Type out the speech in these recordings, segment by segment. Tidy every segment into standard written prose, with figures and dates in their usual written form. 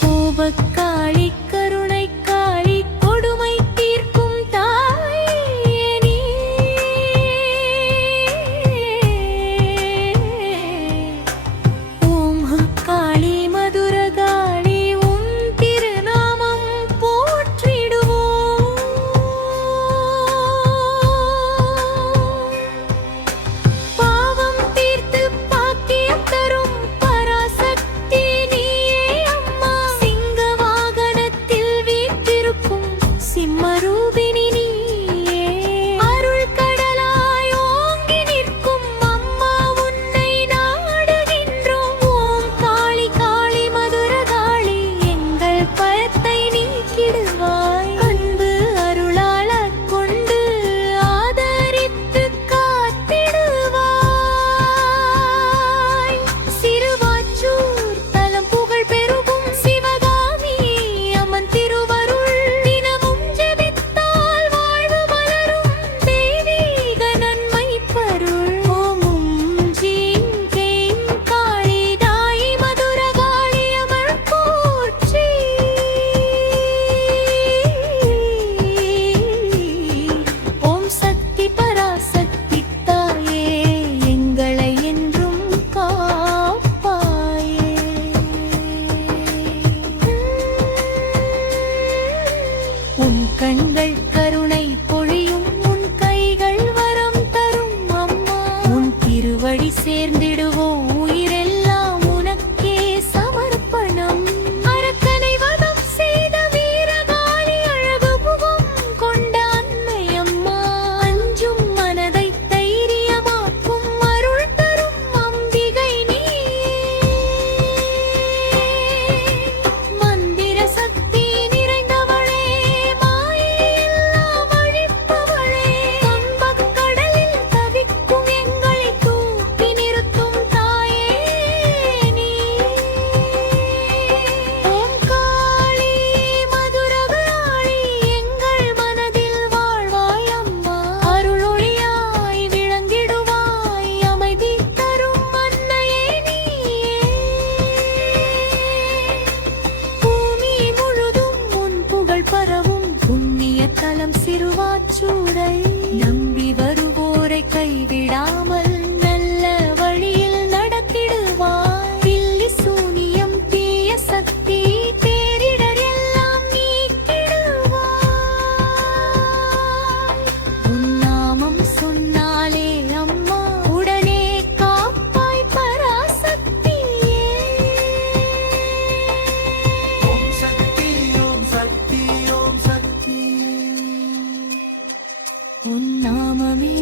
கோபக்காளி கருணை காளி கொடுமை தீர்க்கும் தாயே நீ. ஓம் காளி மதுரகாளி உன் திருநாமம் போற்றிடுவோம். பாவம் தீர்த்து பாக்கியம் தரும் பராசக்தி நீயே அம்மா. சிங்க வாகனத்தில் வீற்றிருக்கும் சிம்மரூபிணி நீயே. அருள் கடலாய் ஓங்கி நிற்கும் அம்மா உன்னை நாடுகின்றோம். ஓம் காளி காளி மதுரகாளி எங்கள் பயத்தை நீக்கிடுவாய். அன்பு அருளாளக் கொண்டு ஆதரித்து காத்திடுவாய். சிறுவாச்சூர் தலம் புகழ் பெருகும் சிவகாமி அம்மன் திருவருள் தினமும் ஜெபித்தால் வாழ்வு மலரும் தெய்வீக நன்மை பருள். ஓமும் ஜீம் க்ளீம் காளி தாயி மதுரகாளி அமர் போற்றி. ஓம் சக்தி பராசக்தி தாயே எங்களை என்றும் காப்பாயே. உன் கண்கள் கருணை பொழியும் உன் கைகள் வரம் தரும் அம்மா. உன் திருவடி சேர்ந்திடுவோம் உயிரெல்லாம் உனக்கே சமர்ப்பணம். அரக்கனை வதம் செய்த வீரகாளி அழகு முகம் கொண்ட அன்னை அம்மா. அஞ்சும் மனதை தைரியமாக்கும் அருள் தரும் அம்பிகை நீயே. மந்திர சக்தி நிறைந்தவளே மாயையெல்லாம் அழிப்பவளே. துன்பக் கடலில் தவிக்கும் எங்களை தூக்கி நிறுத்தும் தாயே நீ. ஓம் காளி மதுரகாளி எங்கள் மனதில் வாழ்வாய் அம்மா. அருளொளியாய் விளங்கிடுவாய் அமைதி தரும் அன்னையே நீயே. பூமி முழுதும் உன் புகழ் பரவும் புண்ணிய தலம் சிறுவாச்சூரை. நம்பி வருவோரை கைவிடாமல் நல்ல வழியில் நடத்திடுவாய். பில்லி சூனியம் தீய சக்தி பேரிடர் எல்லாம் நீக்கிடுவாய். உன் நாமம் சொன்னாலே அம்மா உடனே காப்பாய் பராசக்தியே. ஓம் சக்தி ஓம் சக்தி ஓம் சக்தி. உன் நாமமே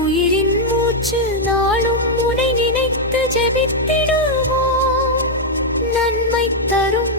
உயிரின் மூச்சு. நாளும் உனை நினைத்து ஜெபித்திடுவோம். நன்மை தரும்